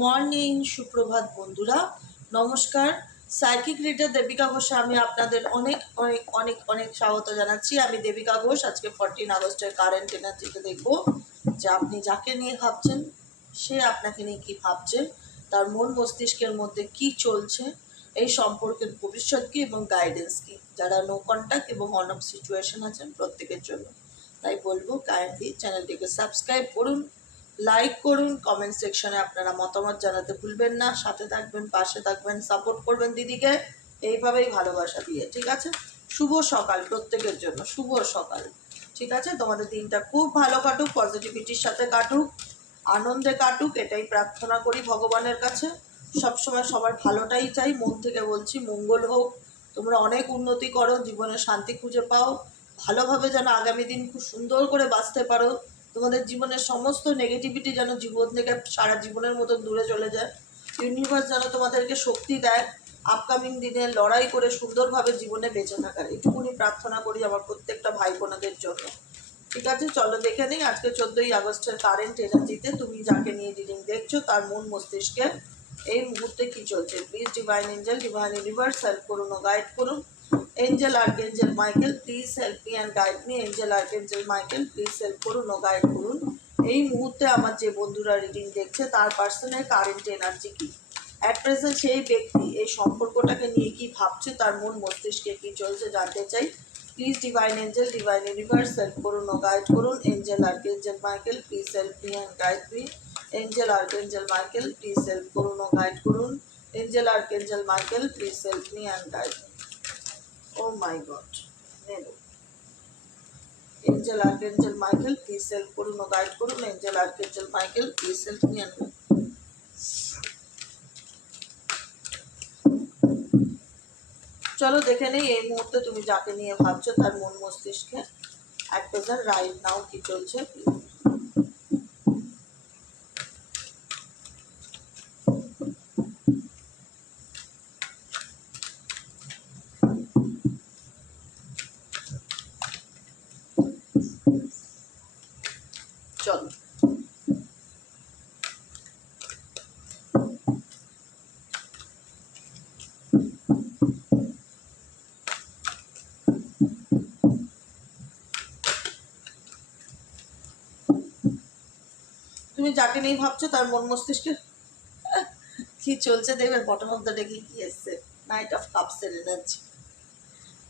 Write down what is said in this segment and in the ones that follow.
Morning, সুপ্রভাত বন্ধুরা, নমস্কার। সাইকিক রিডার দেবিকা ঘোষে আমি আপনাদের অনেক অনেক অনেক অনেক স্বাগত জানাচ্ছি। আমি দেবিকা ঘোষ। আজকে 14 আগস্টের কারেন্ট এনার্জিতে দেখব যে আপনি যাকে নিয়ে ভাবছেন সে আপনাকে নিয়ে কী ভাবছে, তার মন মস্তিষ্কের মধ্যে কি চলছে, এই সম্পর্কের ভবিষ্যৎ কী এবং গাইডেন্স কী, যারা নো কন্ট্যাক্ট এবং অন অফ সিচুয়েশন আছেন প্রত্যেকের জন্য। তাই বলবো কাইন্ডলি চ্যানেলটিকে সাবস্ক্রাইব করুন, লাইক করুন, কমেন্ট সেকশনে আপনারা মতামত জানাতে ভুলবেন না। সাথে থাকবেন, পাশে থাকবেন, সাপোর্ট করবেন দিদিকে এইভাবেই ভালোবাসা দিয়ে। ঠিক আছে? শুভ সকাল প্রত্যেকের জন্য, শুভ সকাল। ঠিক আছে? তোমাদের দিনটা খুব ভালো কাটুক, পজিটিভিটির সাথে কাটুক, আনন্দে কাটুক, এটাই প্রার্থনা করি ভগবানের কাছে। সবসময় সবার ভালোটাই চাই, মন থেকে বলছি মঙ্গল হোক, তোমরা অনেক উন্নতি করো, জীবনে শান্তি খুঁজে পাও, ভালোভাবে যেন আগামী দিন খুব সুন্দর করে বাঁচতে পারো, তোমাদের জীবনের সমস্ত নেগেটিভিটি যেন জীবন থেকে সারা জীবনের মতো দূরে চলে যায়। ইউনিভার্স যেন তোমাদেরকে শক্তি দেয় আপকামিং দিনে লড়াই করে সুন্দরভাবে জীবনে বেঁচে থাকার, এটুকুনি প্রার্থনা করি আমার প্রত্যেকটা ভাই বোনদের জন্য। ঠিক আছে, চলো দেখে নিই আজকে 14ই আগস্টের কারেন্ট এনার্জিতে তুমি যাকে নিয়ে রিডিং দেখছো তার মন মস্তিষ্কে এই মুহূর্তে কি চলছে। Please divine angel, divine universe help করুন ও গাইড করুন। Angel archangel Michael, please help me and guide me. Angel archangel Michael, please help করুন ও গাইড করুন। এই মুহূর্তে আমার যে বন্ধুরা রিডিং দেখছে তার পার্সোনাল কারেন্ট এনার্জি কী, অ্যাট প্রেজেন্ট সেই ব্যক্তি এই সম্পর্কটাকে নিয়ে কি ভাবছে, তার মন মস্তিষ্কে কী চলছে জানতে চাই। Please divine angel, divine universe help করুন ও গাইড করুন। Angel archangel Michael, please help me and guide me. Angel archangel Michael, please help করুন ও গাইড করুন। Angel archangel Michael, please help me and guide me. Oh my god, নেবো। Angel archangel Michael, please help করুন ও guide করুন। Angel archangel Michael, please help me and guide. চলো দেখে নেই এই মুহূর্তে তুমি যাকে নিয়ে ভাবছো তার মন মস্তিষ্কে অ্যাট প্রেজেন্ট রাইট নাও কি চলছে। চলো তুমি যাকে নিয়ে ভাবছো তার মন মস্তিষ্কে কি চলছে দেখবে। বটম অফ দ্য ডেকে কি এসছে, নাইট অফ কাপসের এনার্জি।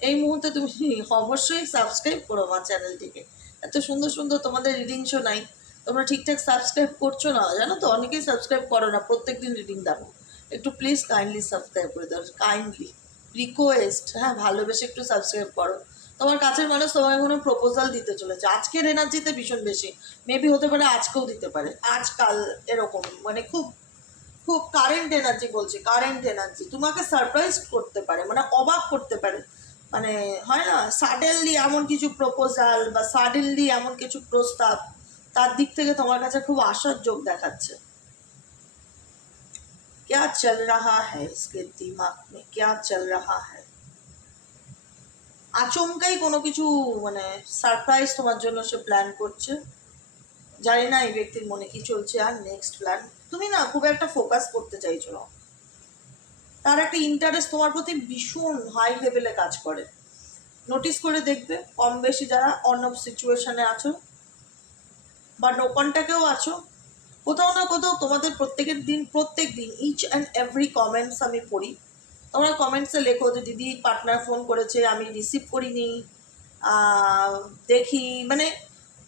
এই মুহূর্তে তুমি অবশ্যই সাবস্ক্রাইব করো আমার চ্যানেলটিকে। এত সুন্দর সুন্দর তোমাদের রিডিং শো নাই, তোমরা ঠিকঠাক সাবস্ক্রাইব করছো না, জানো তো অনেকেই সাবস্ক্রাইব করো না, প্রত্যেকদিন রিডিং দাও। একটু প্লিজ কাইন্ডলি সাবস্ক্রাইব করে দাও, কাইন্ডলি রিকোয়েস্ট। হ্যাঁ, ভালোবেসে একটু সাবস্ক্রাইব করো। তোমার কাছের মানুষ তোমাকে কোনো প্রপোজাল দিতে চলেছে আজকের এনার্জিতে ভীষণ বেশি, মেবি হতে পারে আজকেও দিতে পারে, আজকাল এরকম মানে খুব খুব কারেন্ট এনার্জি বলছি, কারেন্ট এনার্জি তোমাকে সারপ্রাইজ করতে পারে, মানে অবাক করতে পারে। মানে হয় না সাডেনলি এমন কিছু প্রপোজাল বা সাডেনলি এমন কিছু প্রস্তাব, তার দিক থেকে তোমার কাছে খুব আশার যোগ দেখাচ্ছে। क्या चल रहा है इसके दिमाग में, क्या चल रहा है। আচমকাই কোনো কিছু মানে সারপ্রাইজ তোমার জন্য সে প্ল্যান করছে। জানি না এই ব্যক্তির মনে কি চলছে আর নেক্সট প্ল্যান। তুমি না খুব একটা ফোকাস করতে চাইছো না, তার একটা ইন্টারেস্ট তোমার প্রতি ভীষণ হাই লেভেলে কাজ করে। নোটিস করে দেখবে কম বেশি যারা অন অফ সিচুয়েশনে আছো বা নো কন্ট্যাক্টেও আছো, কোথাও না কোথাও তোমাদের প্রত্যেক দিন ইচ অ্যান্ড এভরি কমেন্টস আমি পড়ি। তোমরা কমেন্টসে লেখো যে দিদি পার্টনার ফোন করেছে আমি রিসিভ করিনি, দেখি, মানে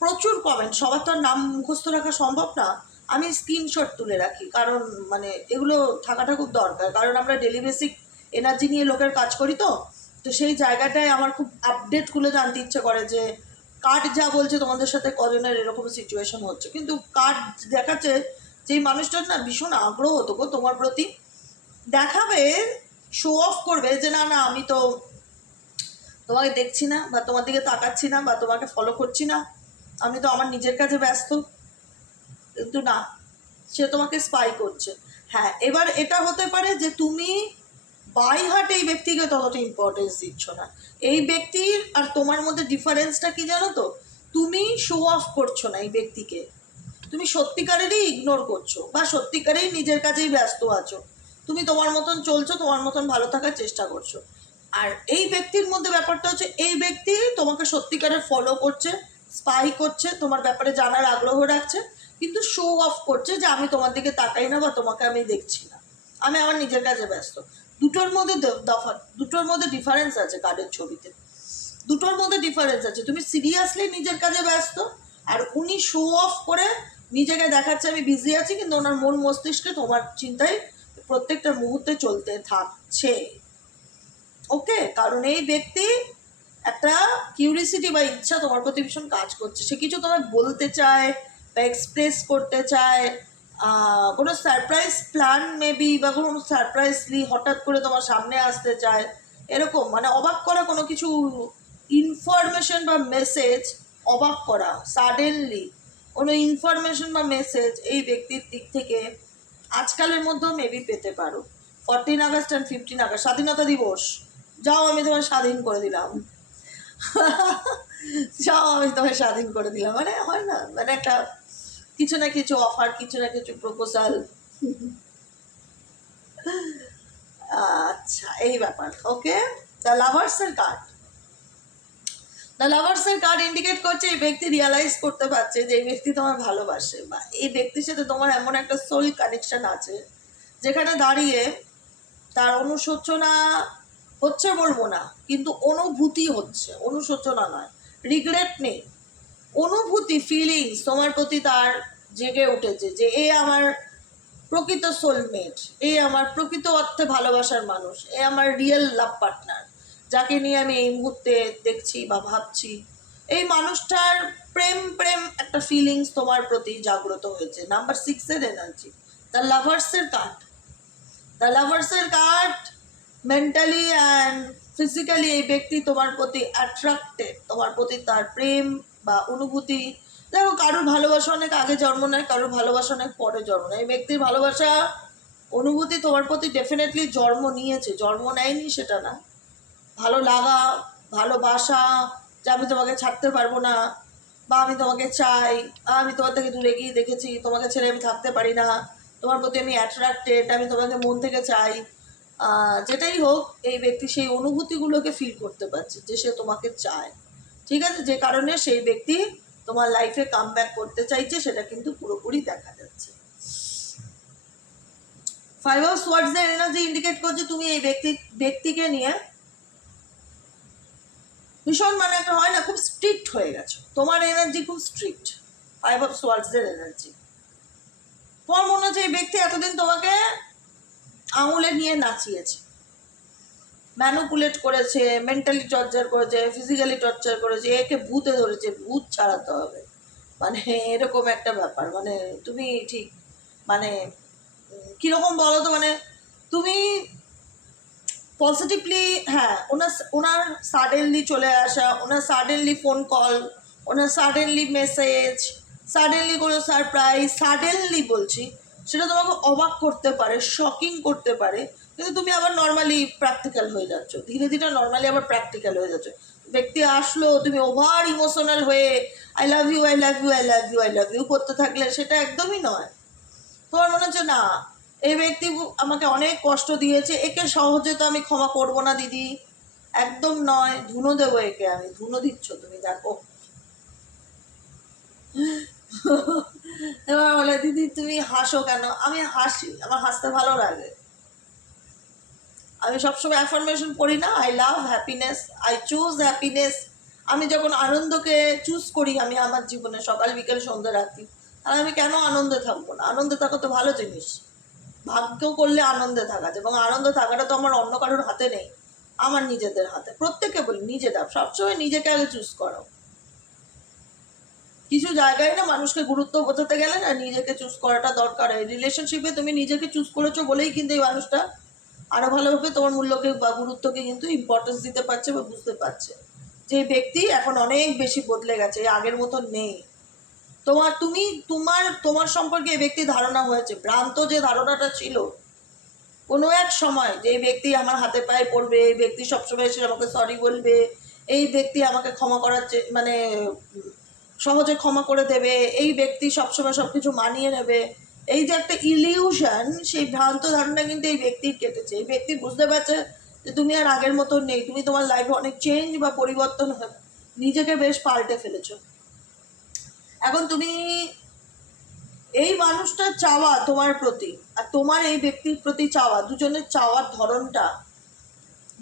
প্রচুর কমেন্ট। সবার তো আর নাম মুখস্থ রাখা সম্ভব না, আমি স্ক্রিনশট তুলে রাখি, কারণ মানে এগুলো থাকাটা খুব দরকার, কারণ আমরা ডেলি বেসিক এনার্জি নিয়ে লোকের কাজ করি। তো তো সেই জায়গাটায় আমার খুব আপডেটগুলো জানতে ইচ্ছে করে যে কার্ড যা বলছে তোমাদের সাথে কজনের এরকম সিচুয়েশন হচ্ছে। কিন্তু কার্ড দেখাচ্ছে যেই মানুষটার না ভীষণ আগ্রহ তো তোমার প্রতি, দেখাবে, শো অফ করবে যে না না আমি তো তোমাকে দেখছি না বা তোমার দিকে তাকাচ্ছি না বা তোমাকে ফলো করছি না, আমি তো আমার নিজের কাছে ব্যস্ত। কিন্তু না, সে তোমাকে স্পাই করছে। হ্যাঁ, এবার এটা হতে পারে যে তুমি বাই হার্ট এই ব্যক্তিকে ততটা ইম্পর্টেন্স দিচ্ছ না। এই ব্যক্তির আর তোমার মধ্যে ডিফারেন্সটা কি জানো তো, তুমি শো অফ করছো না এই ব্যক্তিকে, তুমি সত্যিকারেরই ইগনোর করছো বা সত্যিকারেই নিজের কাছেই ব্যস্ত আছো, তুমি তোমার মতন চলছো, তোমার মতন ভালো থাকার চেষ্টা করছো। আর এই ব্যক্তির মধ্যে ব্যাপারটা হচ্ছে, এই ব্যক্তি তোমাকে সত্যিকারের ফলো করছে, স্পাই করছে, তোমার ব্যাপারে জানার আগ্রহ রাখছে, কিন্তু শো অফ করছে যে আমি তোমার দিকে তাকাই না বা তোমাকে আমি দেখছি না, আমি আমার নিজের কাছে ব্যস্ত। দুটোর মধ্যে ডিফারেন্স আছে কার্ডের ছবিতে, দুটোর মধ্যে ডিফারেন্স আছে। তুমি সিরিয়াসলি নিজের কাজে ব্যস্ত, আর উনি শো অফ করে নিজেকে দেখাচ্ছে আমি বিজি আছি, কিন্তু ওনার মন মস্তিষ্কে তোমার চিন্তায় প্রত্যেকটা মুহূর্তে চলতে থাকছে। ওকে, কারণ এই ব্যক্তি একটা কিউরিসিটি বা ইচ্ছা তোমার প্রতি ভীষণ কাজ করছে, সে কিছু তোমায় বলতে চায় বা এক্সপ্রেস করতে চায়, কোনো সারপ্রাইজ প্ল্যান মেবি, বা কোনো সারপ্রাইজলি হঠাৎ করে তোমার সামনে আসতে চায়, এরকম মানে অবাক করা কোনো কিছু ইনফরমেশন বা মেসেজ, অবাক করা সাডেনলি কোনো ইনফরমেশন বা মেসেজ এই ব্যক্তির দিক থেকে আজকালের মধ্যেও মেবি পেতে পারো। 14 আগস্ট অ্যান্ড 15 আগস্ট স্বাধীনতা দিবস, যাও আমি তোমার স্বাধীন করে দিলাম যাও আমি তোমায় স্বাধীন করে দিলাম, মানে হয় না, মানে একটা কিছু না কিছু অফার, কিছু না কিছু প্রপোজাল। আচ্ছা, এই ব্যাপার। ওকে, দ্য লাভার্সের কার্ড, দ্য লাভার্সের কার্ড ইন্ডিকেট করছে এই ব্যক্তি রিয়ালাইজ করতে পারছে যে এই ব্যক্তি তোমার ভালোবাসে, বা এই ব্যক্তির সাথে তোমার এমন একটা সোল কানেকশন আছে যেখানে দাঁড়িয়ে তার অনুশোচনা হচ্ছে বলবো না, কিন্তু অনুভূতি হচ্ছে, অনুশোচনা নয়, রিগ্রেট নেই, অনুভূতি, ফিলিংস তোমার প্রতি তার জেগে উঠেছে যে এ আমার প্রকৃত সোলমেট, এ আমার প্রকৃত অর্থে ভালোবাসার মানুষ, এ আমার রিয়েল লাভ পার্টনার, যাকে নিয়ে আমি এই মুহূর্তে দেখছি বা ভাবছি। এই মানুষটার প্রেম প্রেম একটা ফিলিংস তোমার প্রতি জাগ্রত হয়েছে। নাম্বার 6 এনার্জি, দ্য লাভার্সের কার্ড, দ্য লাভার্সের কার্ড মেন্টালি অ্যান্ড ফিজিক্যালি এই ব্যক্তি তোমার প্রতি অ্যাট্রাক্টেড, তোমার প্রতি তার প্রেম বা অনুভূতি। দেখো, কারোর ভালোবাসা অনেক আগে জন্ম নেয়, কারোর ভালোবাসা অনেক পরে জন্ম নেয়। এই ব্যক্তির ভালোবাসা অনুভূতি তোমার প্রতি ডেফিনেটলি জন্ম নিয়েছে, জন্ম নেয়নি সেটা না। ভালো লাগা, ভালোবাসা, যে আমি তোমাকে ছাড়তে পারবো না, বা আমি তোমাকে চাই, আমি তোমার থেকে দূরে গিয়ে দেখেছি, তোমাকে ছেড়ে আমি থাকতে পারি না, তোমার প্রতি আমি অ্যাট্রাক্টেড, আমি তোমাকে মন থেকে চাই, যেটাই হোক, এই ব্যক্তি সেই অনুভূতিগুলোকে ফিল করতে পারছে যে সে তোমাকে চায়। ঠিক আছে, যে কারণে সেই ব্যক্তি তোমার লাইফে কাম ব্যাক করতে চাইছে, সেটা কিন্তু পুরোপুরি দেখা যাচ্ছে। 5 অফ সোয়ার্ডস এর এনার্জি ইন্ডিকেট করছে তুমি এই ব্যক্তিকে নিয়ে ভীষণ, মানে একটা হয় না, খুব স্ট্রিক্ট হয়ে গেছো, তোমার এনার্জি খুব স্ট্রিক্ট। 5 অফ সোয়ার্ডস এর এনার্জি, তোমার মনে হচ্ছে এই ব্যক্তি এতদিন তোমাকে আঙুলে নিয়ে নাচিয়েছে, ম্যানুপুলেট করেছে, মেন্টালি টর্চার করেছে, ফিজিক্যালি টর্চার করেছে, একে ভূতে ধরেছে, ভূত ছাড়াতে হবে, মানে এরকম একটা ব্যাপার। মানে তুমি ঠিক, মানে কীরকম বলো তো, মানে তুমি পজিটিভলি, হ্যাঁ, ওনার সাডেনলি চলে আসা, ওনার সাডেনলি ফোন কল, ওনার সাডেনলি মেসেজ, সাডেনলি কোনো সারপ্রাইজ, সাডেনলি বলছি, সেটা তোমাকে অবাক করতে পারে, শকিং করতে পারে, কিন্তু তুমি আবার নর্মালি প্র্যাকটিক্যাল হয়ে যাচ্ছ, ধীরে ধীরে নর্মালি আবার প্র্যাকটিক্যাল হয়ে যাচ্ছ। ব্যক্তি আসলো, তুমি ওভার ইমোশনাল হয়ে I love you, I love you, I love you, I love you করতে থাকলে সেটা একদমই নয়। তোমার মনে হচ্ছে না, এই ব্যক্তি আমাকে অনেক কষ্ট দিয়েছে, একে সহজে তো আমি ক্ষমা করব না দিদি, একদম নয়, ধুনো দেবো একে আমি, ধুনো দিচ্ছ তুমি, দেখো। এবার বলে দিদি তুমি হাসো কেন? আমি হাসি, আমার হাসতে ভালো লাগে। আমি সবসময় অ্যাফার্মেশন পড়ি না, I love happiness, I choose happiness. আমি যখন আনন্দকে চুজ করি, আমি আমার জীবনে সকাল বিকেল সন্ধ্যা রাত্রি, আর আমি কেন আনন্দে থাকবো না? আনন্দে থাকা তো ভালো জিনিস, ভাগ্য করলে আনন্দে থাকা যায়, এবং আনন্দ থাকাটা তো আমার অন্য কারোর হাতে নেই, আমার নিজেদের হাতে। প্রত্যেকে বলি নিজেরা সবসময় নিজেকে আগে চুজ করো। কিছু জায়গায় না মানুষকে গুরুত্ব বোঝাতে গেলে না নিজেকে চুজ করাটা দরকার। এই রিলেশনশিপে তুমি নিজেকে চুজ করেছো বলেই কিন্তু এই মানুষটা আরো ভালোভাবে তোমার মূল্যকে বা গুরুত্বকে কিন্তু ইম্পর্টেন্স দিতে পারছে বা বুঝতে পারছে যে ব্যক্তি এখন অনেক বেশি বদলে গেছে, আগের মতন নেই। তোমার সম্পর্কে এই ব্যক্তি ধারণা হয়েছে, ভ্রান্ত যে ধারণাটা ছিল কোনো এক সময়, যে এই ব্যক্তি আমার হাতে পায়ে পড়বে, এই ব্যক্তি সবসময় এসে আমাকে সরি বলবে, এই ব্যক্তি আমাকে ক্ষমা করার মানে সহজে ক্ষমা করে দেবে, এই ব্যক্তি সবসময় সব কিছু মানিয়ে নেবে, এই যে একটা ইলিউশন, সেই ভ্রান্ত ধারণা কিন্তু এই ব্যক্তির কেটেছে। এই ব্যক্তি বুঝতে পারছে যে তুমি আর আগের মতো নেই, তুমি তোমার লাইফে অনেক চেঞ্জ বা পরিবর্তন হয়ে নিজেকে বেশ পাল্টে ফেলেছো। এখন তুমি এই মানুষটার চাওয়া তোমার প্রতি আর তোমার এই ব্যক্তির প্রতি চাওয়া, দুজনের চাওয়ার ধরনটা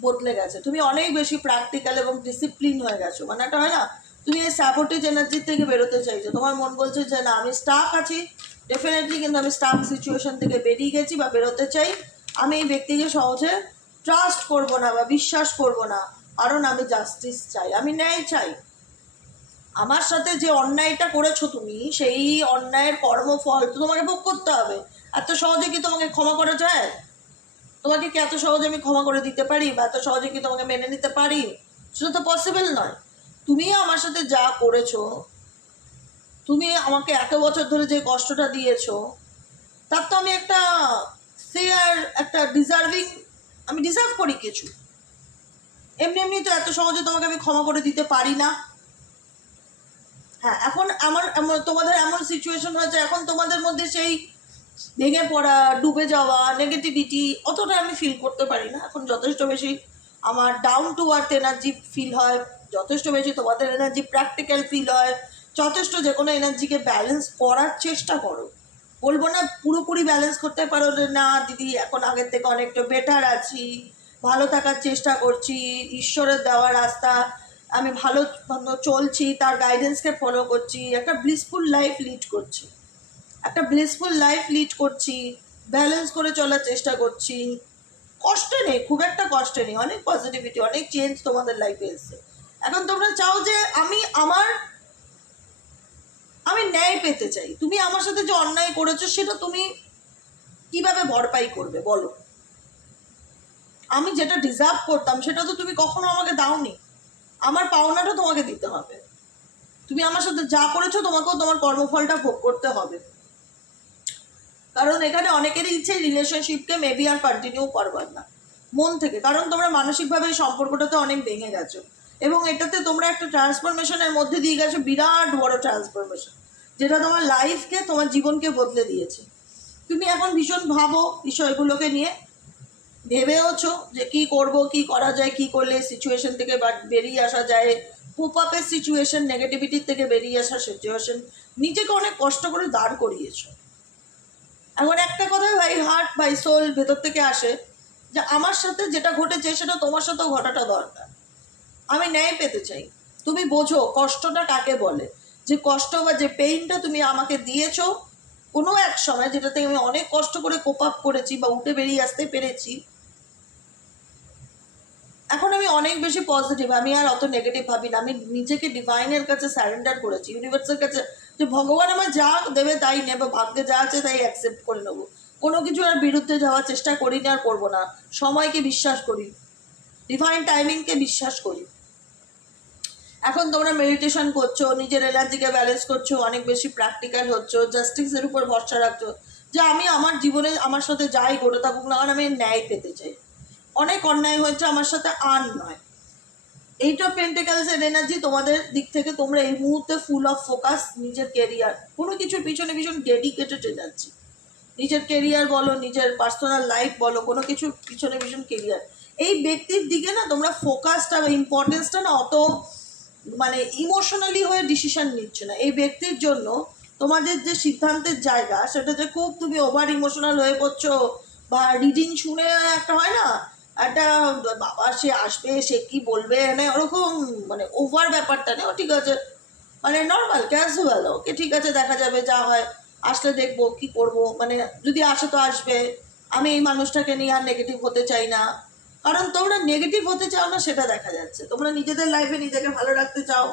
বদলে গেছে। তুমি অনেক বেশি প্র্যাকটিক্যাল এবং ডিসিপ্লিন হয়ে গেছো। মানে একটা হয় না, তুমি এই স্যাবোটেজ এনার্জি থেকে বেরোতে চাইছো। তোমার মন বলছে যে না, আমি স্টাক আছি ডেফিনেটলি, কিন্তু আমি স্টাক সিচুয়েশন থেকে বেরিয়ে গেছি বা বেরোতে চাই। আমি এই ব্যক্তিকে সহজে ট্রাস্ট করব না বা বিশ্বাস করব না, কারণ আমি জাস্টিস চাই, আমি ন্যায় চাই। আমার সাথে যে অন্যায়টা করেছো তুমি, সেই অন্যায়ের কর্মফল তো তোমাকে ভোগ করতে হবে। এত সহজে কি তোমাকে ক্ষমা করা যায়? তোমাকে কি এত সহজে আমি ক্ষমা করে দিতে পারি বা এত সহজে কি তোমাকে মেনে নিতে পারি? সেটা তো পসিবল নয়। তুমি আমার সাথে যা করেছো, তুমি আমাকে এত বছর ধরে যে কষ্টটা দিয়েছো, তার তো আমি একটা ফেয়ার, একটা ডিজার্ভিং, আমি ডিজার্ভ করি কিছু। এমনি এমনি তো এত সহজে তোমাকে আমি ক্ষমা করে দিতে পারি না। হ্যাঁ, এখন তোমাদের এমন সিচুয়েশন হয়েছে, এখন তোমাদের মধ্যে সেই ভেঙে পড়া, ডুবে যাওয়া, নেগেটিভিটি অতটা আমি ফিল করতে পারি না। এখন যথেষ্ট বেশি আমার down to earth energy feel হয়, যথেষ্ট বেশি তোমাদের এনার্জি প্র্যাকটিক্যাল ফিল হয়। যথেষ্ট যে কোনো এনার্জিকে ব্যালেন্স করার চেষ্টা করো। বলবো না পুরোপুরি ব্যালেন্স করতে পারো যে না দিদি এখন আগের থেকে অনেকটা বেটার আছি, ভালো থাকার চেষ্টা করছি, ঈশ্বরের দেওয়া রাস্তা আমি ভালো চলছি, তার গাইডেন্সকে ফলো করছি, একটা ব্লিসফুল লাইফ লিড করছি, ব্যালেন্স করে চলার চেষ্টা করছি। কষ্টে নেই, খুব একটা কষ্টে নেই, অনেক পজিটিভিটি, অনেক চেঞ্জ তোমাদের লাইফে এসছে। এখন তোমরা চাও যে আমি ন্যায় পেতে চাই। তুমি আমার সাথে যে অন্যায় করেছো সেটা তুমি কিভাবে ভরপাই করবে বলো? আমি যেটা ডিজার্ভ করতাম সেটা তো তুমি কখনো আমাকে দাওনি। আমার পাওনাটা তোমাকে দিতে হবে। তুমি আমার সাথে যা করেছো তোমাকেও তোমার কর্মফলটা ভোগ করতে হবে। কারণ এখানে অনেকেরই ইচ্ছে রিলেশনশিপকে মেবি আর কন্টিনিউ করবার না মন থেকে, কারণ তোমরা মানসিকভাবে এই সম্পর্কটাতে অনেক ভেঙে গেছো এবং এটাতে তোমরা একটা ট্রান্সফরমেশনের মধ্যে দিয়ে গেছো, বিরাট বড় ট্রান্সফরমেশন, যেটা তোমার লাইফকে, তোমার জীবনকে বদলে দিয়েছে। তুমি এখন ভীষণ ভাবো বিষয়গুলোকে নিয়ে, ভেবেওছো যে কি করব, কি করা যায়, কি করলে সিচুয়েশন থেকে বেরিয়ে আসা যায়, পুপ আপের সিচুয়েশন, নেগেটিভিটির থেকে বেরিয়ে আসার সিচুয়েশন, নিজেকে অনেক কষ্ট করে দাঁড় করিয়েছো। এখন একটা কথাই বাই হার্ট বাই সোল ভেতর থেকে আসে যে আমার সাথে যেটা ঘটেছে সেটা তোমার সাথেও ঘটাটা দরকার। আমি ন্যায় পেতে চাই। তুমি বোঝো কষ্টটা কাকে বলে, যে কষ্ট বা যে পেইনটা তুমি আমাকে দিয়েছো কোনো এক সময়, যেটাতে আমি অনেক কষ্ট করে কোপ আপ করেছি বা উঠে বেরিয়ে আসতে পেরেছি। এখন আমি অনেক বেশি পজিটিভ, আমি আর অত নেগেটিভ ভাবি না। আমি নিজেকে ডিভাইনের কাছে সারেন্ডার করেছি, ইউনিভার্সের কাছে, যে ভগবান আমার যা দেবে তাই নেবো, ভাগ্যে যা আছে তাই অ্যাকসেপ্ট করে নেবো। কোনো কিছু আর বিরুদ্ধে যাওয়ার চেষ্টা করি না আর করবো না। সময়কে বিশ্বাস করি, ডিভাইন টাইমিংকে বিশ্বাস করি। এখন তোমরা মেডিটেশন করছো, নিজের এনার্জিকে ব্যালেন্স করছো, অনেক বেশি প্র্যাকটিক্যাল হচ্ছ, জাস্টিসের উপর ভরসা রাখছো যে আমি আমার জীবনে আমার সাথে যাই ঘটে থাকুক না, আমি ন্যায় পেতে চাই। অনেক অন্যায় হয়েছে আমার সাথে, আর নয়। এইট অফ পেন্টিক্যালসের এনার্জি তোমাদের দিক থেকে, তোমরা এই মুহূর্তে ফুল অফ ফোকাস, নিজের কেরিয়ার, কোনো কিছুর পিছনে ভীষণ ডেডিকেটেড এনার্জি। নিজের কেরিয়ার বলো, নিজের পার্সোনাল লাইফ বলো, কোনো কিছুর পিছনে ভীষণ কেরিয়ার। এই ব্যক্তির দিকে না তোমরা ফোকাসটা বা ইম্পর্টেন্সটা না অত মানে ইমোশনালি হয়ে ডিসিশন নিচ্ছ না। এই ব্যক্তির জন্য তোমাদের যে সিদ্ধান্তের জায়গা সেটাতে খুব তুমি ওভার ইমোশনাল হয়ে পড়ছো, বা রিডিং শুনে একটা হয় না, একটা বাবা সে আসবে সে কি বলবে মানে ওরকম, মানে ওভার ব্যাপারটা নেই। ও ঠিক আছে, মানে নর্মাল ক্যাজুয়াল, ওকে ঠিক আছে দেখা যাবে যা হয়, আসলে দেখবো কি করব, মানে যদি আসে তো আসবে। আমি এই মানুষটাকে নিয়ে আর নেগেটিভ হতে চাই না, কারণ তোমরা নেগেটিভ হতে চাও না সেটা দেখা যাচ্ছে। তোমরা নিজেদের লাইফে নিজেকে ভালো রাখতে চাও,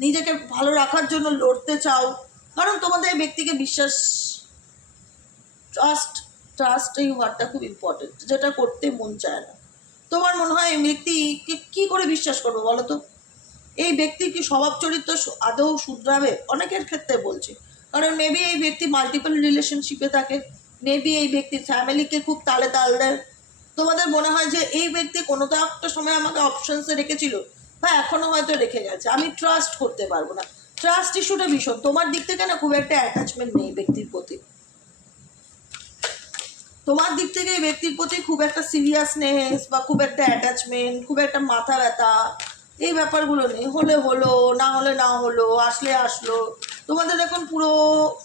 নিজেকে ভালো রাখার জন্য লড়তে চাও, কারণ তোমাদের এই ব্যক্তিকে বিশ্বাস, ট্রাস্ট, এই ওয়ার্ডটা খুব ইম্পর্টেন্ট, যেটা করতে মন চায় না। তোমার মনে হয় এই ব্যক্তিকে কী করে বিশ্বাস করবো বলো তো? এই ব্যক্তি কি স্বভাব চরিত্র আদৌ শুধরাবে? অনেকের ক্ষেত্রে বলছি, কারণ মেবি এই ব্যক্তি মাল্টিপল রিলেশনশিপে থাকে, মেবি এই ব্যক্তি ফ্যামিলিকে খুব তালে তাল দেয়। তোমাদের মনে হয় যে এই ব্যক্তি কোনো তো একটা সময় আমাকে অপশনসে রেখেছিল বা এখনো হয়তো রেখে গেছে, আমি ট্রাস্ট করতে পারবো না। ট্রাস্ট ইস্যুটা ভীষণ, তোমার দিক থেকে না খুব একটা অ্যাটাচমেন্ট নেই ব্যক্তির প্রতি, তোমার দিক থেকে এই ব্যক্তির প্রতি খুব একটা সিরিয়াসনেস বা খুব একটা অ্যাটাচমেন্ট, খুব একটা মাথা ব্যথা, এই ব্যাপারগুলো নেই। হলে হলো, না হলে না হলো, আসলে আসলো। তোমাদের এখন পুরো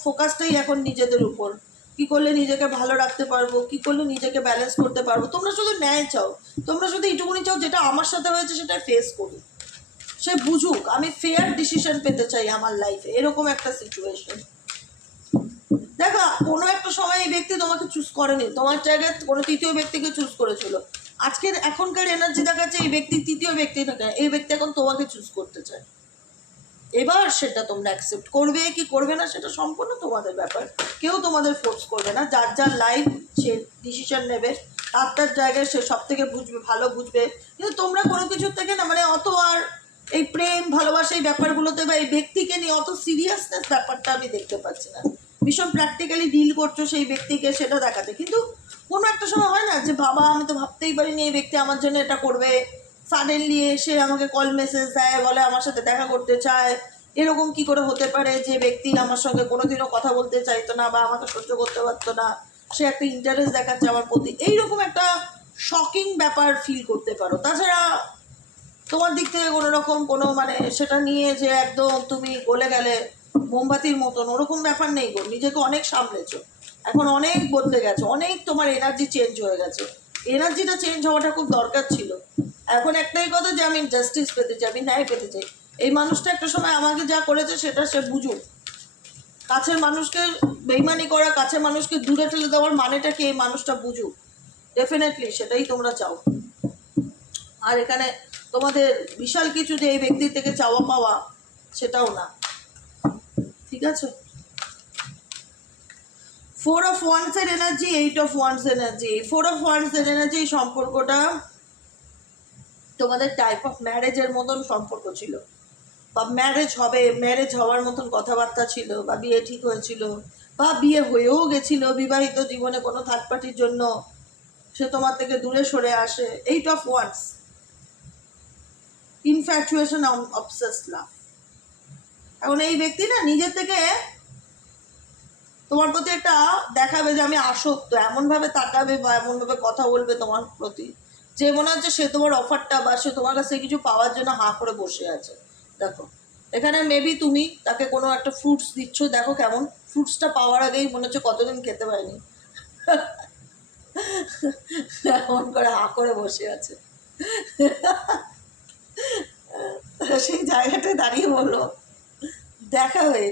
ফোকাসটাই এখন নিজেদের উপর, কি করলে নিজেকে ভালো রাখতে পারবো, কি করলে নিজেকে ব্যালেন্স করতে পারবো। তোমরা শুধু ন্যায় চাও, তোমরা শুধু এইটুকুনি চাও যেটা আমার সাথে হয়েছে সেটা ফেস করুক, সে বুঝুক, আমি ফেয়ার ডিসিশন পেতে চাই আমার লাইফে, এরকম একটা সিচুয়েশন। দেখো কোনো একটা সময় এই ব্যক্তি তোমাকে চুজ করেনি, তোমার জায়গায় কোনো তৃতীয় ব্যক্তিকে চুজ করেছিল। আজকের এখনকার এনার্জি দেখাচ্ছে এই ব্যক্তি তৃতীয় ব্যক্তি থাকে, এই ব্যক্তি এখন তোমাকে চুজ করতে চায়। এবার সেটা তোমরা অ্যাকসেপ্ট করবে কি করবে না সেটা সম্পূর্ণ তোমাদের ব্যাপার, কেউ তোমাদের ফোর্স করবে না। যার যার লাইফ সে ডিসিশন নেবে, তার তার জায়গায় সে সব থেকে বুঝবে, ভালো বুঝবে। কিন্তু তোমরা কোনো কিছুর থেকে না মানে অত আর এই প্রেম ভালোবাসা এই ব্যাপারগুলোতে বা এই ব্যক্তিকে নিয়ে অত সিরিয়াসনেস ব্যাপারটা আমি দেখতে পাচ্ছি না। ভীষণ প্র্যাকটিক্যালি ডিল করছো সেই ব্যক্তিকে, সেটা দেখাতে। কিন্তু কোনো একটা সময় হয় না যে বাবা আমি তো ভাবতেই পারিনি এই ব্যক্তি আমার জন্য এটা করবে, সাডেনলি এসে আমাকে কল মেসেজ দেয়, বলে আমার সাথে দেখা করতে চায়। এরকম কি করে হতে পারে যে ব্যক্তি আমার সঙ্গে কোনোদিনও কথা বলতে চাইতো না বা আমাকে সহ্য করতে পারতো না, সে একটা ইন্টারেস্ট দেখাচ্ছে আমার প্রতি, এইরকম একটা শকিং ব্যাপার ফিল করতে পারো। তাছাড়া তোমার দিক থেকে কোনো রকম কোনো মানে সেটা নিয়ে যে একদম তুমি গলে গেলে মোমবাতির মতন, ওরকম ব্যাপার নেই গো। নিজেকে অনেক সামলেছো, এখন অনেক বদলে গেছো, অনেক তোমার এনার্জি চেঞ্জ হয়ে গেছে। এনার্জিটা চেঞ্জ হওয়াটা খুব দরকার ছিল। এখন একটাই কথা যে আমি জাস্টিস পেতে চাই, আমি ন্যায় পেতে চাই। এই মানুষটা একটা সময় আমাকে যা করেছে সেটা সে বুঝুক। কাছের মানুষকে বেইমানি করা, কাছের মানুষকে দূরে ঠেলে দেওয়ার মানেটা কি এই মানুষটা বুঝুক। ডেফিনেটলি সেটাই তোমরা চাও। আর এখানে তোমাদের বিশাল কিছু যে এই ব্যক্তির থেকে চাওয়া পাওয়া সেটাও না, ঠিক আছে। 4 অফ ওয়ান্স এর energy, 8 of wands energy. 4 of wands এর এনার্জি, এই সম্পর্কটা তোমাদের টাইপ অফ ম্যারেজের মতন সম্পর্ক ছিল, বা ম্যারেজ হবে, ম্যারেজ হওয়ার মতন কথাবার্তা ছিল, বা বিয়ে ঠিক হয়েছিল, বা বিয়ে হয়েও গেছিল। বিবাহিত জীবনে কোনো থার্ড পার্টির জন্য সে তোমার থেকে দূরে সরে আসে। 8 অফ ওয়ান্স, ইনফ্যাচুয়েশন, অবসেসড লাভ। এখন এই ব্যক্তি না নিজের থেকে তোমার প্রতি একটা দেখাবে যে আমি আসক্ত, এমনভাবে তাকাবে বা এমনভাবে কথা বলবে তোমার প্রতি যে মনে হচ্ছে সে তোমার অফারটা বা সে তোমার কাছে কিছু পাওয়ার জন্য হাঁ করে বসে আছে। দেখো এখানে মেবি তুমি তাকে কোনো একটা ফ্রুটস দিচ্ছ, দেখো কেমন ফ্রুটসটা পাওয়ার আগেই মনে হচ্ছে কতদিন খেতে পারিনি, এমন করে হাঁ করে বসে আছে। সেই জায়গাটায় দাঁড়িয়ে বললো দেখাবে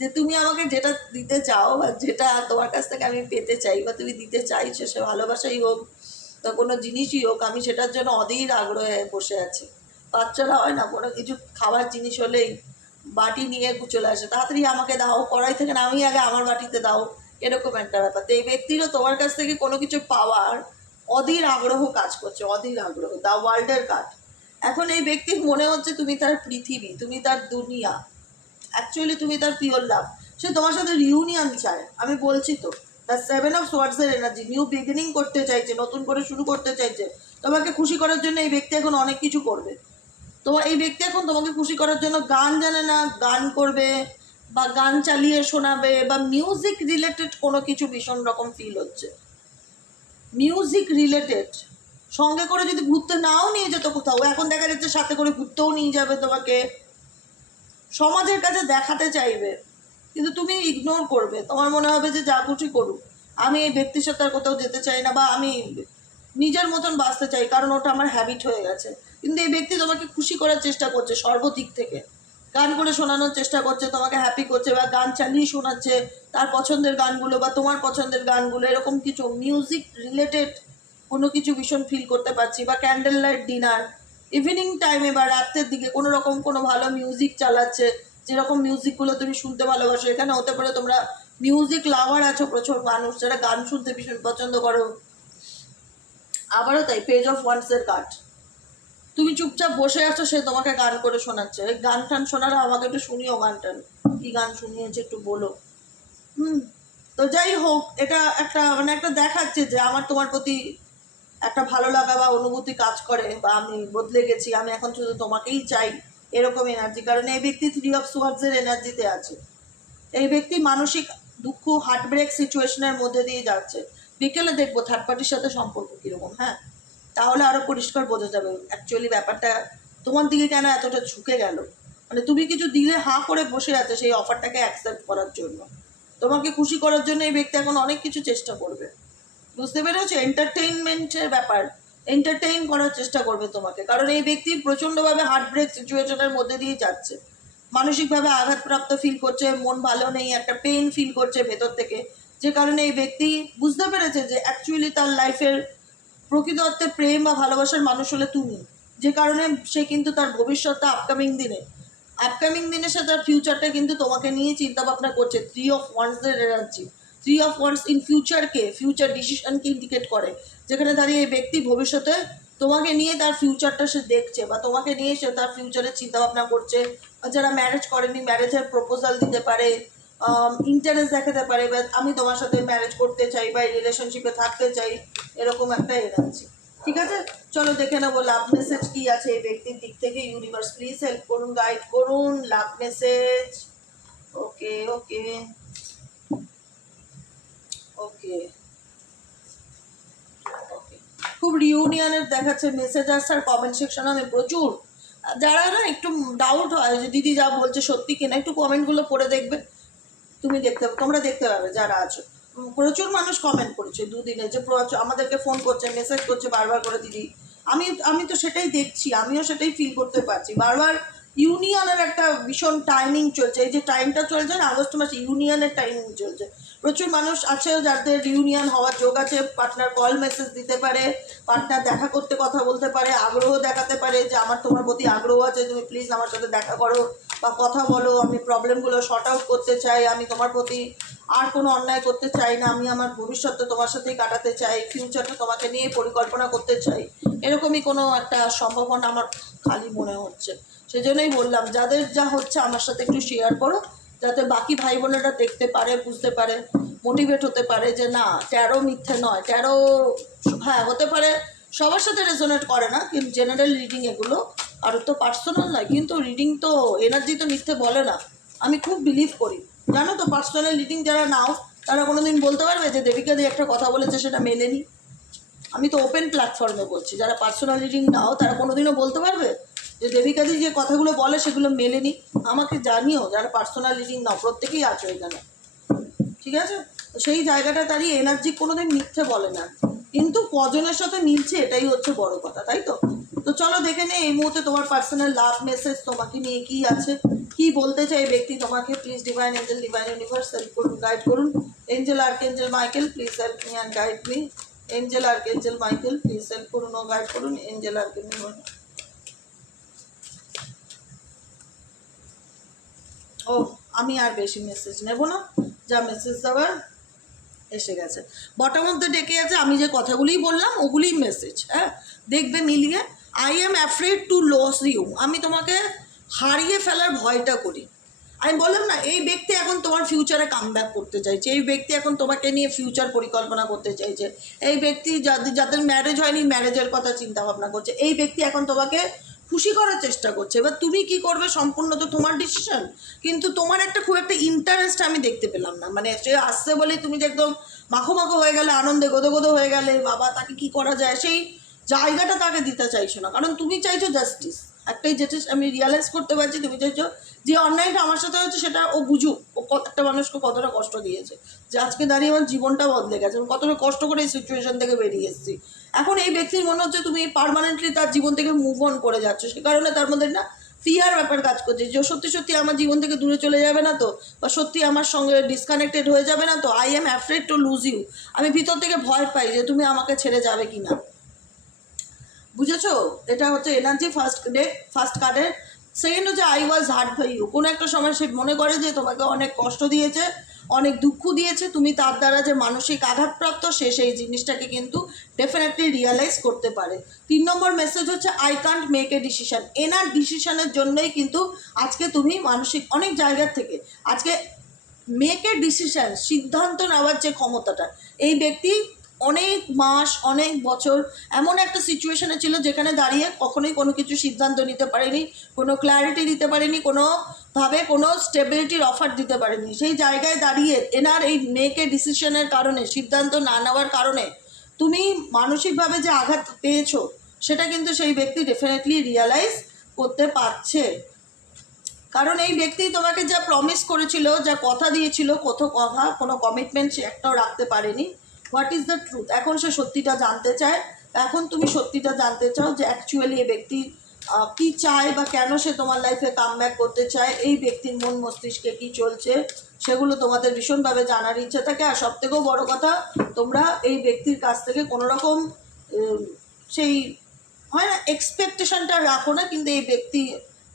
যে তুমি আমাকে যেটা দিতে চাও বা যেটা তোমার কাছ থেকে আমি পেতে চাই বা তুমি দিতে চাইছো, সে ভালোবাসাই হোক বা কোনো জিনিসই হোক, আমি সেটার জন্য অধীর আগ্রহে বসে আছি। বাচ্চারা হয় না, কোনো কিছু খাবার জিনিস হলেই বাটি নিয়ে চলে আসে, তাড়াতাড়ি আমাকে দাও, কড়াই থেকে আমি আগে আমার বাটিতে দাও, এরকম একটা ব্যাপার। তো এই ব্যক্তিরও তোমার কাছ থেকে কোনো কিছু পাওয়ার অধীর আগ্রহ কাজ করছে, অধীর আগ্রহ। দ্য ওয়ার্ল্ডের কার্ড। এখন এই ব্যক্তির মনে হচ্ছে তুমি তার পৃথিবী, তুমি তার দুনিয়া, অ্যাকচুয়ালি তুমি তার পিওর লাভ। সে তোমার সাথে রিউনিয়ন চায়, আমি বলছি তো। দ্য 7 অফ সোয়ার্ডসের এনার্জি, নিউ বিগিনিং করতে চাইছে, নতুন করে শুরু করতে চাইছে। তোমাকে খুশি করার জন্য এই ব্যক্তি এখন অনেক কিছু করবে। তোমার এই ব্যক্তি এখন তোমাকে খুশি করার জন্য গান জানে না, গান করবে বা গান চালিয়ে শোনাবে বা মিউজিক রিলেটেড কোনো কিছু ভীষণ রকম ফিল হচ্ছে। মিউজিক রিলেটেড, সঙ্গে করে যদি ঘুরতে নাও নিয়ে যেত কোথাও, এখন দেখা যাচ্ছে সাথে করে ঘুরতেও নিয়ে যাবে তোমাকে, সমাজের কাছে দেখাতে চাইবে, কিন্তু তুমি ইগনোর করবে। তোমার মনে হবে যে যা খুশি করুক, আমি এই ব্যক্তির সাথে আর কোথাও যেতে চাই না, বা আমি নিজের মতন বাঁচতে চাই, কারণ ওটা আমার হ্যাবিট হয়ে গেছে। কিন্তু এই ব্যক্তি তোমাকে খুশি করার চেষ্টা করছে সর্বদিক থেকে, গান করে শোনানোর চেষ্টা করছে, তোমাকে হ্যাপি করছে বা গান চালিয়ে শোনাচ্ছে তার পছন্দের গানগুলো বা তোমার পছন্দের গানগুলো, এরকম কিছু মিউজিক রিলেটেড কোনো কিছু ভীষণ ফিল করতে পারছি। বা ক্যান্ডেল লাইট ডিনার, ইভিনিং টাইমে বা রাতের দিকে কোনো রকম কোনো ভালো মিউজিক চালাচ্ছে, যেরকম মিউজিকগুলো তুমি শুনতে ভালোবাসো। এখানে হতে পারে তোমরা মিউজিক লাভার আছো, প্রচুর মানুষ যারা গান শুনতে ভীষণ পছন্দ করো। আবারও তাই, পেজ অফ ওয়ান্সের কার্ড। তুমি চুপচাপ বসে আছো, সে তোমাকে গান করে শোনাচ্ছে। এই গান টান শোনালে আমাকে একটু শুনিও, গান টান কী গান শুনিয়েছে একটু বলো। তো যাই হোক, এটা একটা মানে একটা দেখাচ্ছে যে আমার তোমার প্রতি একটা ভালো লাগা বা অনুভূতি কাজ করে, বা আমি বদলে গেছি, আমি এখন শুধু তোমাকেই চাই, এরকম এনার্জি, কারণ এই ব্যক্তি 3 অফ সোয়ার্ডসের এনার্জিতে আছে। এই ব্যক্তি মানসিক দুঃখ হার্টব্রেক সিচুয়েশনের মধ্যে দিয়ে যাচ্ছে। বিকেলে দেখবো থার্ড পার্টির সাথে সম্পর্ক কীরকম, হ্যাঁ, তাহলে আরও পরিষ্কার বোঝা যাবে অ্যাকচুয়ালি ব্যাপারটা তোমার দিকে কেন এতটা ঝুঁকে গেল। মানে তুমি কিছু দিলে হাঁ করে বসে আছে সেই অফারটাকে অ্যাকসেপ্ট করার জন্য, তোমাকে খুশি করার জন্য এই ব্যক্তি এখন অনেক কিছু চেষ্টা করবে, বুঝতে পেরেছো? এন্টারটেইনমেন্টের ব্যাপার, এন্টারটেইন করার চেষ্টা করবে তোমাকে, কারণ এই ব্যক্তি প্রচণ্ডভাবে হার্টব্রেক সিচুয়েশনের মধ্যে দিয়ে যাচ্ছে, মানসিকভাবে আঘাতপ্রাপ্ত ফিল করছে, মন ভালো নেই, একটা পেইন ফিল করছে ভেতর থেকে, যে কারণে এই ব্যক্তি বুঝতে পেরেছে যে অ্যাকচুয়ালি তার লাইফের প্রকৃত অর্থে প্রেম বা ভালোবাসার মানুষ হলে তুমি, যে কারণে সে কিন্তু তার ভবিষ্যৎটা আপকামিং দিনে সে তার ফিউচারটা কিন্তু তোমাকে নিয়ে চিন্তা ভাবনা করছে। 3 অফ ওয়ান্সের এনার্জি, 3 অফ ওয়ান্স ইন ফিউচারকে, ফিউচার ডিসিশনকে ইন্ডিকেট করে, যেখানে দাঁড়িয়ে এই ব্যক্তি ভবিষ্যতে তোমাকে নিয়ে তার ফিউচারটা সে দেখছে বা তোমাকে নিয়ে সে তার ফিউচারের চিন্তাভাবনা করছে। যারা ম্যারেজ করেনি ম্যারেজের প্রপোজাল দিতে পারে, ইন্টারেস্ট দেখাতে পারে, বা আমি তোমার সাথে ম্যারেজ করতে চাই বা রিলেশনশিপে থাকতে চাই, এরকম একটা এনার্জি। ঠিক আছে, চলো দেখে নেবো লাভ মেসেজ কি আছে এই ব্যক্তির দিক থেকে। ইউনিভার্স প্লিজ হেল্প করুন, গাইড করুন, লাভ মেসেজ। ওকে ওকে ওকে ওকে, খুব রিউনিয়নের দেখাচ্ছে মেসেজ আসছে, আর কমেন্ট সেকশনে আমি প্রচুর, যারা না একটু ডাউট হয় যে দিদি যা বলছে সত্যি কিনা, একটু কমেন্টগুলো পড়ে দেখবে, তোমরা দেখতে পাবে যারা আছো। প্রচুর মানুষ কমেন্ট করেছে দুদিনে, যে আমাদেরকে ফোন করছে, মেসেজ করছে বারবার করে, দিদি আমি তো সেটাই দেখছি, আমিও সেটাই ফিল করতে পারছি বারবার। ইউনিয়নের একটা ভীষণ টাইমিং চলছে, এই যে টাইমটা চলছে না আগস্ট মাসে, ইউনিয়নের টাইমিং চলছে। প্রচুর মানুষ আছে যাদের ইউনিয়ন হওয়ার যোগ আছে, পার্টনার কল মেসেজ দিতে পারে, পার্টনার দেখা করতে কথা বলতে পারে, আগ্রহ দেখাতে পারে যে আমার তোমার প্রতি আগ্রহ আছে, তুমি প্লিজ আমার সাথে দেখা করো বা কথা বলো, আমি প্রবলেমগুলো শর্ট আউট করতে চাই, আমি তোমার প্রতি আর কোনো অন্যায় করতে চাই না, আমি আমার ভবিষ্যৎটা তোমার সাথেই কাটাতে চাই, ফিউচারটা তোমাকে নিয়ে পরিকল্পনা করতে চাই, এরকমই কোনো একটা সম্ভাবনা আমার খালি মনে হচ্ছে। সেজন্যই বললাম যাদের যা হচ্ছে আমার সাথে একটু শেয়ার করো, যাতে বাকি ভাই বোনেরা দেখতে পারে, বুঝতে পারে, মোটিভেট হতে পারে যে না ট্যারো মিথ্যে নয়। ট্যারো হ্যাঁ হতে পারে সবার সাথে রেজোনেট করে না, কিন্তু জেনারেল রিডিং এগুলো, আর তো পার্সোনাল নয়, কিন্তু রিডিং তো এনার্জি তো মিথ্যে বলে না, আমি খুব বিলিভ করি, জানো তো। পার্সোনাল রিডিং যারা নাও তারা কোনো দিন বলতে পারবে যে দেবিকা দিয়ে একটা কথা বলেছে সেটা মেলেনি? আমি তো ওপেন প্ল্যাটফর্মে বলছি, যারা পার্সোনাল রিডিং নাও তারা কোনোদিনও বলতে পারবে যে দেবিকাদি যে কথাগুলো বলে সেগুলো মেলেনি? আমাকে জানিও যারা পার্সোনাল রিডিং নাও, প্রত্যেকেই আছো এখানে, ঠিক আছে? তো সেই জায়গাটা দাঁড়িয়ে এনার্জি কোনোদিন মিথ্যে বলে না, কিন্তু কজনের সাথে মিলছে এটাই হচ্ছে বড় কথা, তাই তো? তো চলো দেখে নে এই মুহূর্তে তোমার পার্সোনাল লাভ মেসেজ তোমাকে নিয়ে কি আছে, কি বলতে চাই ব্যক্তি তোমাকে। Please divine angel, divine universe help করুন, গাইড করুন। Angel archangel Michael please help me and guide me. Angel archangel Michael please help করুন ও গাইড করুন। এঞ্জেল আর্কএঞ্জেল, ও আমি আর বেশি মেসেজ নেব না, যা মেসেজ দেওয়ার এসে গেছে। বটম অফ দ্য ডেকে আছে, আমি যে কথাগুলিই বললাম ওগুলিই মেসেজ, হ্যাঁ দেখবে মিলিয়ে। I am afraid to loss you, আমি তোমাকে হারিয়ে ফেলার ভয়টা করি। আমি বললাম না এই ব্যক্তি এখন তোমার ফিউচারে কামব্যাক করতে চাইছে, এই ব্যক্তি এখন তোমাকে নিয়ে ফিউচার পরিকল্পনা করতে চাইছে, এই ব্যক্তি যাদের ম্যারেজ হয়নি ম্যারেজের কথা চিন্তা ভাবনা করছে, এই ব্যক্তি এখন তোমাকে খুশি করার চেষ্টা করছে। এবার তুমি কি করবে সম্পূর্ণ তো তোমার ডিসিশন, কিন্তু তোমার একটা খুব একটা ইন্টারেস্ট আমি দেখতে পেলাম না। মানে সে আসছে বলেই তুমি যে একদম মাখো মাখো হয়ে গেলে, আনন্দে গোদো হয়ে গেলে, বাবা তাকে কি করা যায় সেই জায়গাটা তাকে দিতে চাইছো না, কারণ তুমি চাইছো জাস্টিস। একটাই যেটা আমি রিয়ালাইজ করতে পারছি, তুমি চাইছো যে অন্যায়টা আমার সাথে হচ্ছে সেটা ও বুঝুক, ও একটা মানুষকে কতটা কষ্ট দিয়েছে, যে আজকে দাঁড়িয়ে আমার জীবনটা বদলে গেছে, আমি কতটা কষ্ট করে এই সিচুয়েশন থেকে বেরিয়ে এসেছি। এখন এই ব্যক্তির মনে হচ্ছে তুমি পার্মানেন্টলি তার জীবন থেকে মুভ অন করে যাচ্ছ, সে কারণে তার মধ্যে না ফিয়ার ব্যাপার কাজ করছে যে সত্যি সত্যি আমার জীবন থেকে দূরে চলে যাবে না তো, বা সত্যি আমার সঙ্গে ডিসকানেক্টেড হয়ে যাবে না তো। I am afraid to lose you, আমি ভিতর থেকে ভয় পাই যে তুমি আমাকে ছেড়ে যাবে কি না, বুঝেছো? এটা হচ্ছে এনার্জি ফার্স্ট কার্ডের। সেকেন্ড হচ্ছে I was hurt by you, কোনো একটা সময় সে মনে করে যে তোমাকে অনেক কষ্ট দিয়েছে, অনেক দুঃখ দিয়েছে, তুমি তার দ্বারা যে মানসিক আঘাতপ্রাপ্ত সে সেই জিনিসটাকে কিন্তু ডেফিনেটলি রিয়ালাইজ করতে পারে। 3 নম্বর মেসেজ হচ্ছে I can't make a decision, এনার ডিসিশনের জন্যই কিন্তু আজকে তুমি মানসিক অনেক জায়গার থেকে আজকে মেক এ ডিসিশন, সিদ্ধান্ত নেওয়ার যে ক্ষমতাটা এই ব্যক্তি অনেক মাস অনেক বছর এমন একটা সিচুয়েশনে ছিল যেখানে দাঁড়িয়ে কখনোই কোনো কিছু সিদ্ধান্ত নিতে পারেনি, কোনো ক্ল্যারিটি দিতে পারেনি, কোনোভাবে কোনো স্টেবিলিটির অফার দিতে পারেনি। সেই জায়গায় দাঁড়িয়ে এনার এই মেয়েকে ডিসিশনের কারণে, সিদ্ধান্ত না নেওয়ার কারণে তুমি মানসিকভাবে যে আঘাত পেয়েছো সেটা কিন্তু সেই ব্যক্তি ডেফিনেটলি রিয়ালাইজ করতে পারছে। কারণ এই ব্যক্তি তোমাকে যা প্রমিস করেছিল, যা কথা দিয়েছিল, কোনো কমিটমেন্ট সে একটাও রাখতে পারেনি। What is the truth? এখন সে সত্যিটা জানতে চায়। এখন তুমি সত্যিটা জানতে চাও যে অ্যাকচুয়ালি এই ব্যক্তি কী চায় বা কেন সে তোমার লাইফে কামব্যাক করতে চায়, এই ব্যক্তির মন মস্তিষ্কে কী চলছে সেগুলো তোমাদের ভীষণভাবে জানার ইচ্ছে থাকে। আর সবথেকেও বড় কথা, তোমরা এই ব্যক্তির কাছ থেকে কোনো রকম সেই হয় না এক্সপেকটেশনটা রাখো না, কিন্তু এই ব্যক্তি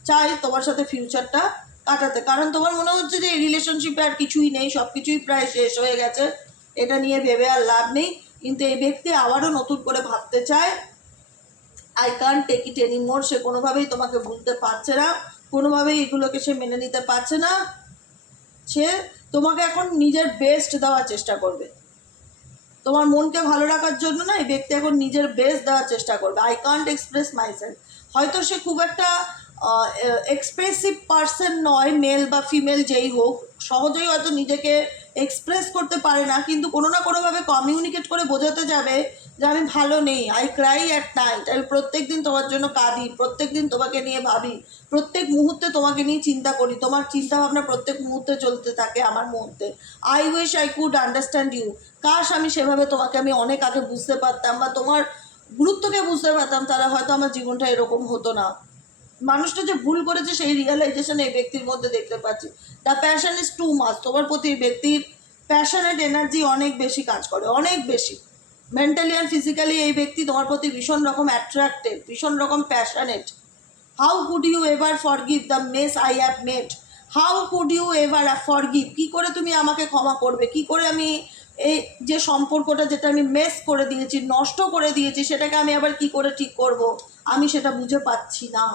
চাই তোমার সাথে ফিউচারটা কাটাতে। কারণ তোমার মনে হচ্ছে যে এই রিলেশনশিপে আর কিছুই নেই, সব কিছুই প্রায় শেষ হয়ে গেছে, এটা নিয়ে ভেবে আর লাভ নেই। কিন্তু এই ব্যক্তি আবারও নতুন করে ভাবতে চায়। I can't take it anymore. সে কোনোভাবেই তোমাকে ভুলতে পারছে না, কোনোভাবেই এগুলোকে সে মেনে নিতে পারছে না। সে তোমাকে এখন নিজের বেস্ট দেওয়ার চেষ্টা করবে। তোমার মনকে ভালো রাখার জন্য না, এই ব্যক্তি এখন নিজের বেস্ট দেওয়ার চেষ্টা করবে। I can't express myself. হয়তো সে খুব একটা এক্সপ্রেসিভ পার্সন নয়, মেল বা ফিমেল যেই হোক, সহজেই হয়তো নিজেকে এক্সপ্রেস করতে পারে না, কিন্তু কোনো না কোনোভাবে কমিউনিকেট করে বোঝাতে যাবে যে আমি ভালো নেই। I Cry at night. আমি প্রত্যেক দিন তোমার জন্য কাঁদি, প্রত্যেক দিন তোমাকে নিয়ে ভাবি, প্রত্যেক মুহূর্তে তোমাকে নিয়ে চিন্তা করি, তোমার চিন্তাভাবনা প্রত্যেক মুহূর্তে চলতে থাকে আমার মুহূর্তে। I wish I could understand you. কাশ আমি সেভাবে তোমাকে আমি অনেক আগে বুঝতে পারতাম বা তোমার গুরুত্বকে বুঝতে পারতাম, তাহলে হয়তো আমার জীবনটা এরকম হতো না। মানুষটা যে ভুল করেছে সেই রিয়েলাইজেশন এই ব্যক্তির মধ্যে দেখতে পাচ্ছি। The passion is too much. তোমার প্রতি এই ব্যক্তির প্যাশনেট এনার্জি অনেক বেশি কাজ করে, অনেক বেশি। মেন্টালি অ্যান্ড ফিজিক্যালি এই ব্যক্তি তোমার প্রতি ভীষণ রকম অ্যাট্রাক্টেড, ভীষণ রকম passionate. How could you ever forgive the mess I have made? How could you ever forgive? কী করে তুমি আমাকে ক্ষমা করবে? কী করে আমি এই যে সম্পর্কটা যেটা আমি মেস করে দিয়েছি, নষ্ট করে দিয়েছি, সেটাকে আমি আবার কি করে ঠিক করব? আমি সেটা বুঝে পাচ্ছি না।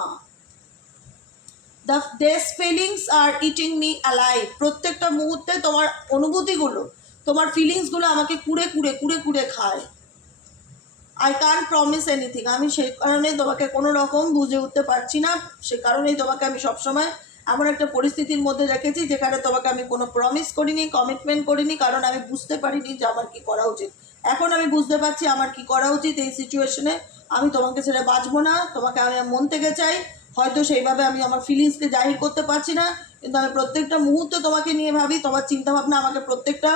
These feelings are eating me alive. প্রত্যেকটা মুহূর্তে তোমার অনুভূতিগুলো, তোমার ফিলিংসগুলো আমাকে কুড়ে কুড়ে কুড়ে কুড়ে খায়। I can't promise anything. আমি সেই কারণে তোমাকে কোনো রকম বুঝে উঠতে পারছি না। সে কারণেই তোমাকে আমি সবসময় এমন একটা পরিস্থিতির মধ্যে রেখেছি যেখানে তোমাকে আমি কোনো প্রমিস করিনি, কমিটমেন্ট করিনি, কারণ আমি বুঝতে পারিনি যে আমার কী করা উচিত। এখন আমি বুঝতে পারছি আমার কী করা উচিত। এই সিচুয়েশনে আমি তোমাকে ছেড়ে বাঁচবো না, তোমাকে আমি মন থেকে চাই। হয়তো সেইভাবে আমি আমার ফিলিংসকে জাহির করতে পারছি না, কিন্তু আমি প্রত্যেকটা মুহূর্তে তোমাকে নিয়ে ভাবি। তোমার চিন্তাভাবনা আমাকে প্রত্যেকটা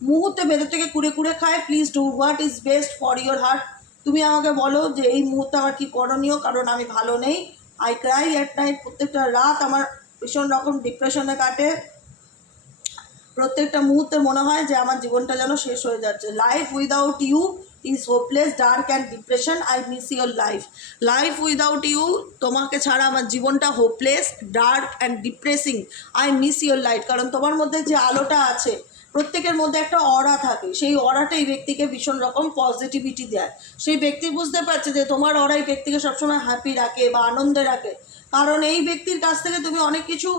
মুহূর্তে ভেতর থেকে কুড়ে কুড়ে খায়। Please do what is best for your heart. তুমি আমাকে বলো যে এই মুহূর্তে আমার কী করণীয়, কারণ আমি ভালো নেই। I Cry at night. প্রত্যেকটা রাত আমার ভীষণ রকম ডিপ্রেশনে কাটে। প্রত্যেকটা মুহূর্তে মনে হয় যে আমার জীবনটা যেন শেষ হয়ে যাচ্ছে। Life without you is hopeless, dark and depression. I miss your life. Life without you, তোমাকে ছাড়া আমার জীবনটা hopeless, dark and depressing. I miss your light. কারণ তোমার মধ্যে যে আলোটা আছে, প্রত্যেকের মধ্যে একটা অরা থাকে, সেই অরাটা এই ব্যক্তিকে ভীষণ রকম পজিটিভিটি দেয়। সেই ব্যক্তি বুঝতে পারছে যে তোমার অরা এই ব্যক্তিকে সবসময় হ্যাপি রাখে বা আনন্দে রাখে। কারণ এই ব্যক্তির কাছ থেকে তুমি অনেক কিছু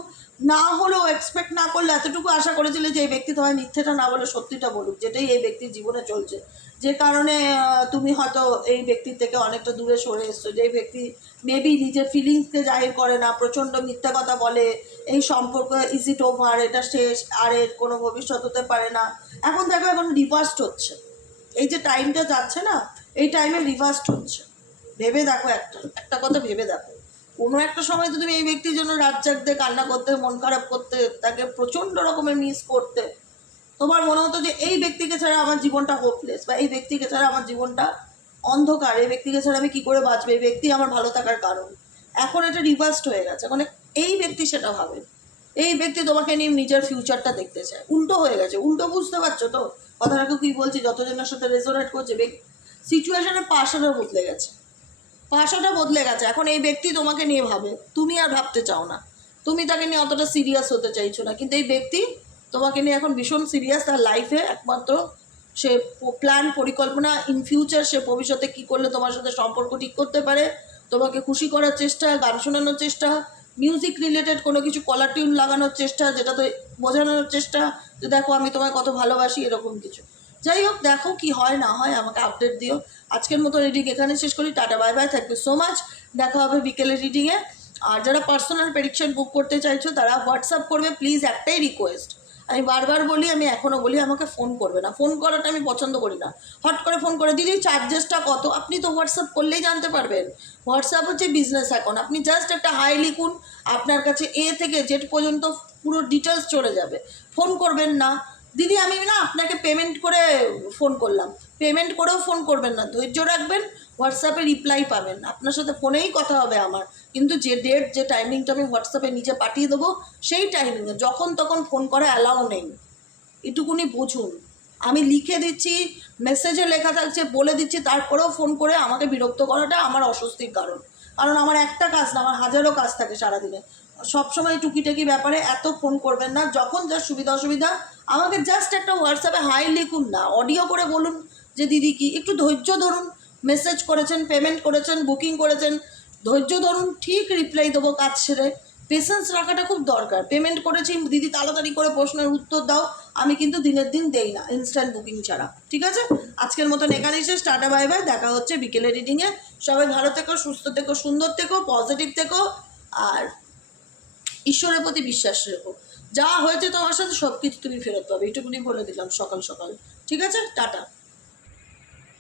না হলেও এক্সপেক্ট না করলে এতটুকু আশা করেছিলে যে এই ব্যক্তি তোমায় মিথ্যেটা না বলে সত্যিটা বলুক, যেটাই এই ব্যক্তির জীবনে চলছে। যে কারণে তুমি হয়তো এই ব্যক্তির থেকে অনেকটা দূরে সরে এসছো। যে ব্যক্তি মেবি নিজের ফিলিংসকে জাহির করে না, প্রচণ্ড মিথ্যা কথা বলে, এই সম্পর্ক ইজ ইট ওভার, এটা শেষ, আর এর কোনো ভবিষ্যৎ হতে পারে না। এখন দেখো, এখন রিভার্সড হচ্ছে। এই যে টাইমটা যাচ্ছে না, এই টাইমে রিভার্সড হচ্ছে। ভেবে দেখো, একটা কথা ভেবে দেখো, কোনো একটা সময় তো তুমি এই ব্যক্তির জন্য রাত জাগতে, কান্না করতে, মন খারাপ করতে, তাকে প্রচণ্ড রকমের মিস করতে, তোমার মনে হতো যে এই ব্যক্তিকে ছাড়া আমার জীবনটা হোপলেস, বা এই ব্যক্তিকে ছাড়া আমার জীবনটা অন্ধকার, এই ব্যক্তিকে ছাড়া আমি কী করে বাঁচবো, এই ব্যক্তি আমার ভালো থাকার কারণ। এখন এটা রিভার্সড হয়ে গেছে। মানে এই ব্যক্তি সেটা ভাবে, এই ব্যক্তি তোমাকে নিয়ে নিজের ফিউচারটা দেখতে চায়। উল্টো হয়ে গেছে। উল্টো বুঝতে পারছো তো কথাটাকে কী বলছি? যতজনের সাথে রেজোনেট করছে, সিচুয়েশনের পাশাটা বদলে গেছে, পাশাটা বদলে গেছে। এখন এই ব্যক্তি তোমাকে নিয়ে ভাবে, তুমি আর ভাবতে চাও না, তুমি তাকে নিয়ে অতটা সিরিয়াস হতে চাইছো না। কিন্তু এই ব্যক্তি তোমাকে নিয়ে এখন ভীষণ সিরিয়াস। তার লাইফে একমাত্র সে প্ল্যান, পরিকল্পনা, ইন ফিউচার সে ভবিষ্যতে কী করলে তোমার সাথে সম্পর্ক ঠিক করতে পারে, তোমাকে খুশি করার চেষ্টা, গান শোনানোর চেষ্টা, মিউজিক রিলেটেড কোনো কিছু কলার টিউন লাগানোর চেষ্টা, যেটা তো বোঝানোর চেষ্টা যে দেখো আমি তোমায় কত ভালোবাসি, এরকম কিছু। যাই হোক, দেখো কি হয় না হয়, আমাকে আপডেট দিও। আজকের মতো রিডিং এখানে শেষ করি। Tata, bye bye, thank you so much. দেখা হবে বিকেলের রিডিংয়ে। আর যারা পার্সোনাল প্রেডিকশন বুক করতে চাইছো তারা হোয়াটসঅ্যাপ করবে প্লিজ। একটাই রিকোয়েস্ট, আমি বারবার বলি, আমি এখনও বলি, আমাকে ফোন করবে না। ফোন করাটা আমি পছন্দ করি না। হট করে ফোন করে দিদি চার্জেসটা কত, আপনি তো হোয়াটসঅ্যাপ করলেই জানতে পারবেন। হোয়াটসঅ্যাপ হচ্ছে বিজনেস এখন। আপনি জাস্ট একটা হাই লিখুন, আপনার কাছে এ থেকে জেড পর্যন্ত পুরো ডিটেলস চলে যাবে। ফোন করবেন না দিদি আমি না আপনাকে পেমেন্ট করে ফোন করলাম, পেমেন্ট করেও ফোন করবেন না, ধৈর্য রাখবেন, হোয়াটসঅ্যাপে রিপ্লাই পাবেন, আপনার সাথে ফোনেই কথা হবে আমার, কিন্তু যে ডেট যে টাইমিংটা আমি হোয়াটসঅ্যাপে নিজে পাঠিয়ে দেবো সেই টাইমিংয়ে যখন তখন ফোন করা অ্যালাউ নেই, এটুকুনি বুঝুন। আমি লিখে দিচ্ছি, মেসেজে লেখা থাকছে, বলে দিচ্ছি, তারপরেও ফোন করে আমাকে বিরক্ত করাটা আমার অস্বস্তির কারণ। কারণ আমার একটা কাজ না, আমার হাজারো কাজ থাকে সারাদিনে। সবসময় টুকিটাকি ব্যাপারে এত ফোন করবেন না। যখন যা সুবিধা অসুবিধা আমাকে জাস্ট একটা হোয়াটসঅ্যাপে হাই লিখুন না, অডিও করে বলুন যে দিদি কি, একটু ধৈর্য ধরুন। মেসেজ করেছেন, পেমেন্ট করেছেন, বুকিং করেছেন, ধৈর্য ধরুন, ঠিক রিপ্লাই দেবো কাজ সেরে। পেশেন্স রাখাটা খুব দরকার। পেমেন্ট করেছি দিদি তাড়াতাড়ি করে প্রশ্নের উত্তর দাও, আমি কিন্তু দিনের দিন দেই না ইনস্ট্যান্ট বুকিং ছাড়া। ঠিক আছে, আজকের মতন এখানেই শেষ। টাটা, বাই বাই, দেখা হচ্ছে বিকেলের রিডিংয়ে। সবাই ভালো থেকো, সুস্থ থেকো, সুন্দর থেকো, পজিটিভ থেকো, আর ঈশ্বরের প্রতি বিশ্বাস রেখো। যা হয়েছে তোমার সাথে সব কিছু তুমি ফেরত পাবে, এটুকুনি বলে দিলাম সকাল সকাল। ঠিক আছে, টাটা।